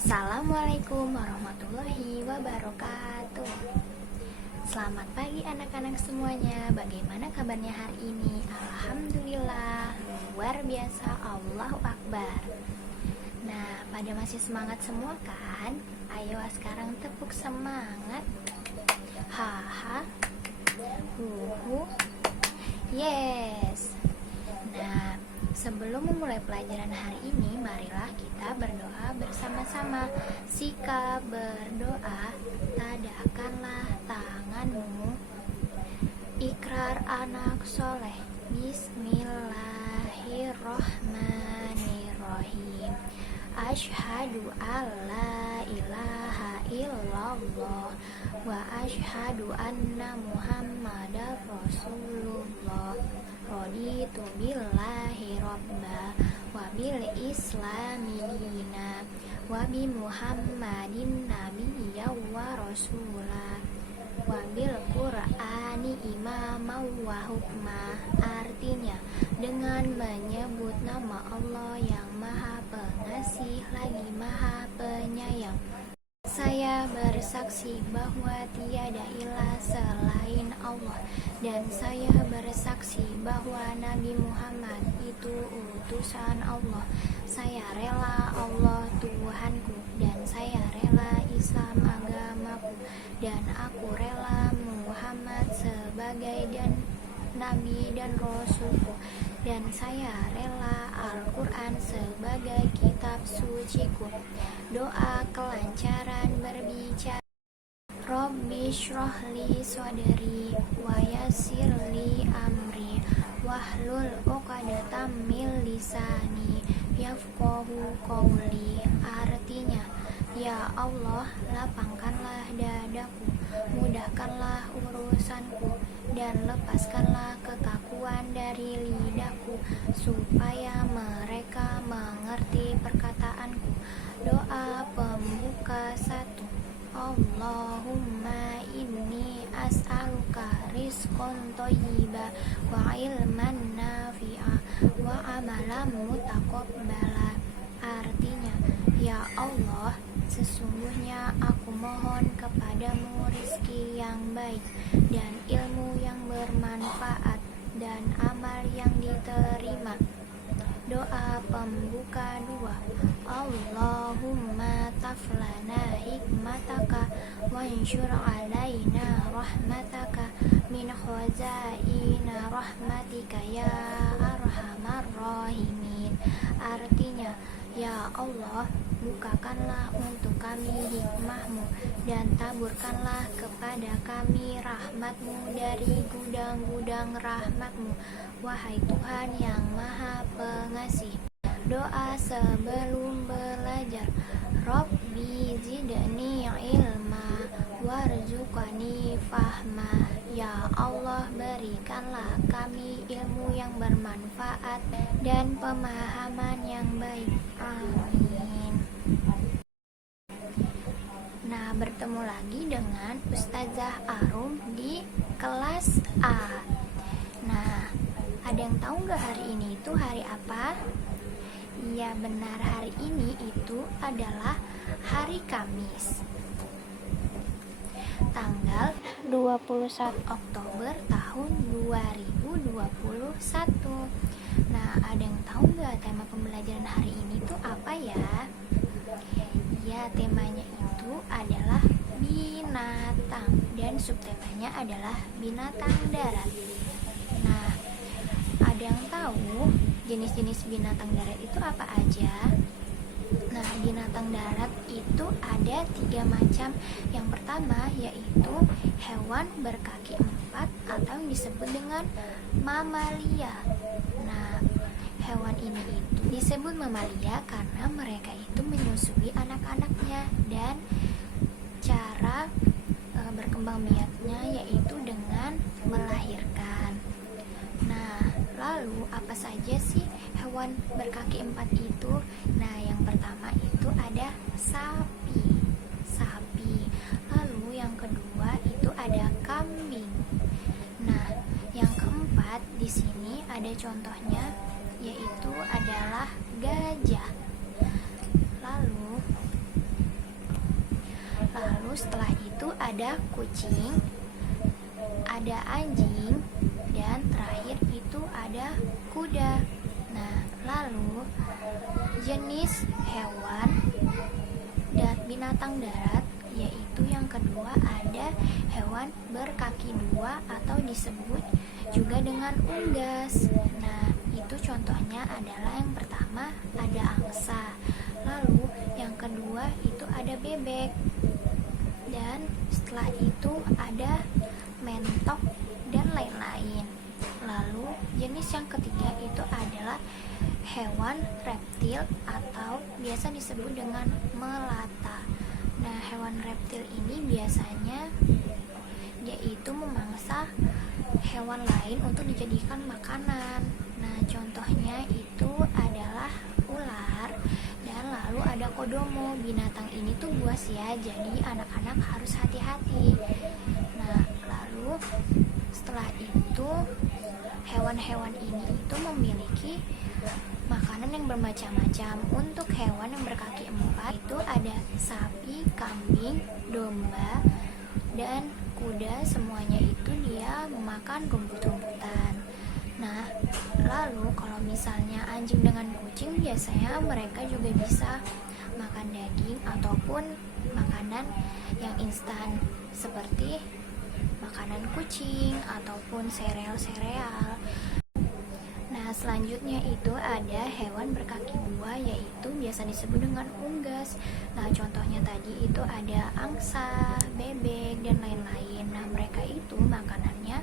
Assalamualaikum warahmatullahi wabarakatuh. Selamat pagi anak-anak semuanya. Bagaimana kabarnya hari ini? Alhamdulillah, luar biasa, Allahu Akbar. Nah, pada masih semangat semua kan? Ayo sekarang tepuk semangat. Haha. Huhu. Yes. Nah, sebelum memulai pelajaran hari ini, marilah kita berdoa bersama-sama. Sikap berdoa, tadahkanlah tanganmu. Ikrar anak soleh. Bismillahirrohmanirrohim. Asyhadu alla ilaha illallah wa asyhadu anna muhammadar rasulullah. Raditu billahi robba wa bil islami dina wa bi muhammadin nabiyya wa rasula wa bil qur'ani imama wa hukma. Artinya, dengan menyebut nama Allah yang maha pengasih lagi maha penyayang, saya bersaksi bahwa tiada ilah selain Allah, dan saya bersaksi bahwa Nabi Muhammad itu utusan Allah. Saya rela Allah Tuhanku, dan saya rela Islam agamaku, dan aku rela Muhammad sebagai dan Nabi dan Rasulku, dan saya rela Al-Quran sebagai kitab suciku. Doa kelancaran berbicara. Rabbi shrahli sodri wa yassirli amri wahlul uqdatam min lisani yafqahu qawli. Artinya, ya Allah, lapangkanlah dadaku, mudahkanlah urusanku, dan lepaskanlah kekakuan dari lidahku, supaya mereka mengerti perkataanku. Doa pembuka 1. Allahumma inni as'aluka rizqan thayyiba wa ilman nafi'a wa amalan mutaqabbala. Artinya, ya Allah, sesungguhnya aku mohon kepadamu rizki yang baik dan ilmu yang bermanfaat dan amal yang diterima. Doa pembuka 2. Allahumma taflana hikmataka wansyur alaina rahmataka min khazaina rahmatika ya arhamar rahimin. Artinya, ya Allah, bukakanlah untuk kami hikmahmu dan taburkanlah kepada kami rahmatmu dari gudang-gudang rahmatmu, wahai Tuhan yang maha pengasih. Doa sebelum belajar. Rabbi zidni ilma warzuqani fahma. Ya Allah, berikanlah kami ilmu yang bermanfaat dan pemahaman yang baik. Amin. Nah, bertemu lagi dengan Ustazah Arum di kelas A. Nah, ada yang tahu nggak hari ini itu hari apa? Ya benar, hari ini itu adalah hari Kamis, tanggal 21 Oktober tahun 2021. Nah, ada yang tahu nggak tema pembelajaran hari ini itu apa ya? Ya, temanya itu adalah binatang, dan subtemanya adalah binatang darat. Nah, ada yang tahu jenis-jenis binatang darat itu apa aja? Nah, binatang darat itu ada 3 macam. Yang pertama yaitu hewan berkaki 4 atau yang disebut dengan mamalia. Nah, hewan ini itu disebut mamalia karena mereka itu menyusui anak-anaknya, dan cara berkembang biaknya yaitu dengan melahirkan. Nah, lalu apa saja sih hewan berkaki 4 itu? Nah, yang pertama itu ada sapi. Lalu yang kedua itu ada kambing. Nah, yang keempat di sini ada contohnya yaitu adalah gajah. Lalu lalu setelah itu ada kucing, ada anjing, dan terakhir itu ada kuda. Nah, lalu jenis hewan dan binatang darat yaitu yang kedua ada hewan berkaki dua atau disebut juga dengan unggas. Nah, itu contohnya adalah yang pertama ada angsa, lalu yang kedua itu ada bebek, dan setelah itu ada mentok dan lain-lain. Lalu jenis yang ketiga itu adalah hewan reptil atau biasa disebut dengan melata. Nah, hewan reptil ini biasanya yaitu memangsa hewan lain untuk dijadikan makanan. Nah, contohnya itu adalah ular, dan lalu ada kodomo. Binatang ini tuh buas ya, jadi anak-anak harus hati-hati. Nah, lalu setelah itu hewan-hewan ini itu memiliki makanan yang bermacam-macam. Untuk hewan yang berkaki empat itu ada sapi, kambing, domba, dan kuda. Semuanya itu dia memakan rumput-rumputan. Nah, lalu kalau misalnya anjing dengan kucing, biasanya mereka juga bisa makan daging ataupun makanan yang instan seperti makanan kucing ataupun sereal-sereal. Nah, selanjutnya itu ada hewan berkaki dua yaitu biasa disebut dengan unggas. Nah, contohnya tadi itu ada angsa, bebek, dan lain-lain. Nah, mereka itu makanannya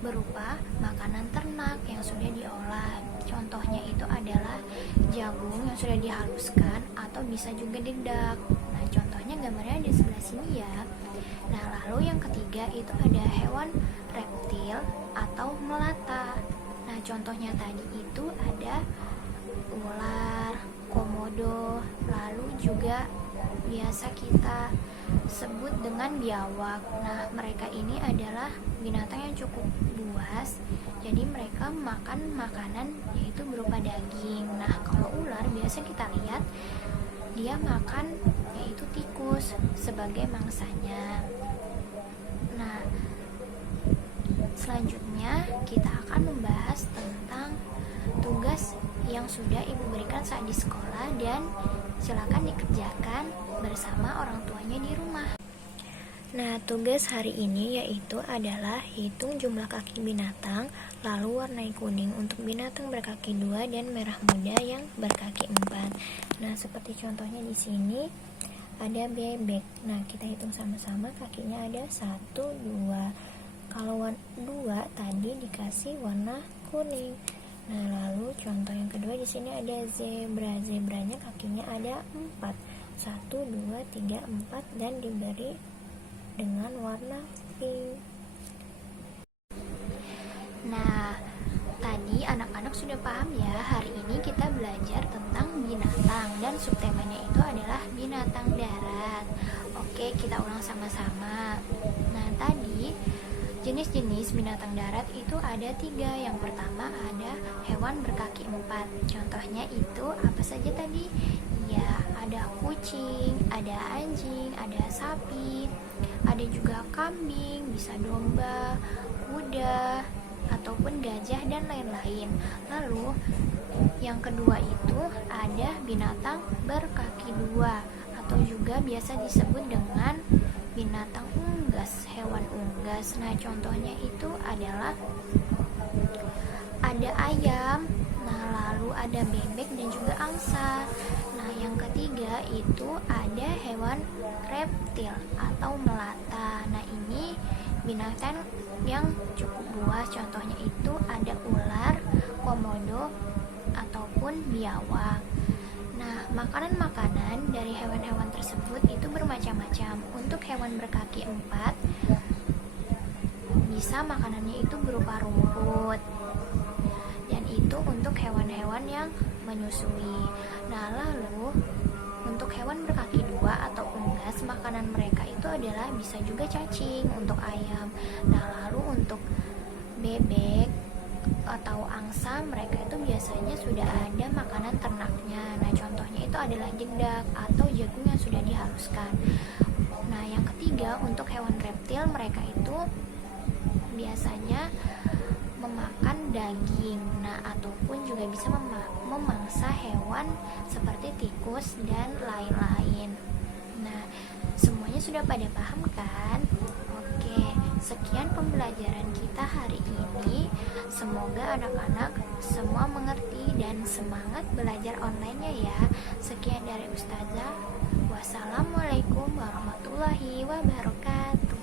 berupa makanan ternak yang sudah diolah. Contohnya itu adalah jagung yang sudah dihaluskan atau bisa juga dedak. Nah, contohnya gambarnya di sebelah sini ya. Nah, lalu yang ketiga itu ada hewan reptil atau melata. Nah, contohnya tadi itu ada ular, komodo, lalu juga biasa kita sebut dengan biawak. Nah, mereka ini adalah binatang yang cukup buas, jadi mereka makan makanan yaitu berupa daging. Nah, kalau ular biasa kita lihat dia makan yaitu tikus sebagai mangsanya. Nah, selanjutnya kita akan membahas tentang tugas yang sudah ibu berikan saat di sekolah dan silakan dikerjakan bersama orang tuanya di rumah. Nah, tugas hari ini yaitu adalah hitung jumlah kaki binatang, lalu warnai kuning untuk binatang berkaki dua dan merah muda yang berkaki empat. Nah, seperti contohnya di sini ada bebek. Nah, kita hitung sama-sama kakinya ada 1, 2. Kalau 2 tadi dikasih warna kuning. Nah, lalu contoh yang kedua di sini ada zebra. Zebranya kakinya ada 4. 1, 2, 3, 4 dan diberi dengan warna pink. Nah, tadi anak-anak sudah paham ya. Hari ini kita belajar tentang binatang dan subtemanya itu adalah binatang darat. Oke, kita ulang sama-sama. Nah, tadi jenis-jenis binatang darat itu ada 3. Yang pertama ada hewan berkaki 4. Contohnya itu apa saja tadi? Ya, ada kucing, ada anjing, ada sapi, ada juga kambing, bisa domba, kuda, ataupun gajah dan lain-lain. Lalu yang kedua itu ada binatang berkaki 2 atau juga biasa disebut dengan binatang unggas, hewan unggas. Nah, contohnya itu adalah ada ayam, nah lalu ada bebek dan juga angsa. Nah, yang ketiga itu ada hewan reptil atau melata. Nah, ini binatang yang cukup buas, contohnya itu ada ular, komodo, ataupun biawak. Nah, makanan-makanan dari hewan-hewan tersebut itu bermacam-macam. Untuk hewan berkaki 4, bisa makanannya itu berupa rumput. Dan itu untuk hewan-hewan yang menyusui. Nah, lalu untuk hewan berkaki 2 atau unggas, makanan mereka itu adalah bisa juga cacing untuk ayam. Nah, lalu untuk bebek atau angsa, mereka itu biasanya sudah ada makanan ternaknya. Nah, contohnya itu adalah dedak atau jagung yang sudah dihaluskan. Nah, yang ketiga ketiga, untuk hewan reptil, mereka itu biasanya memakan daging, ataupun juga bisa memangsa hewan seperti tikus dan lain-lain. Nah, semuanya sudah pada paham kan? Oke, sekian pembelajaran kita hari ini. Semoga anak-anak semua mengerti dan semangat belajar online-nya ya. Sekian dari Ustazah. Wassalamualaikum warahmatullahi wabarakatuh.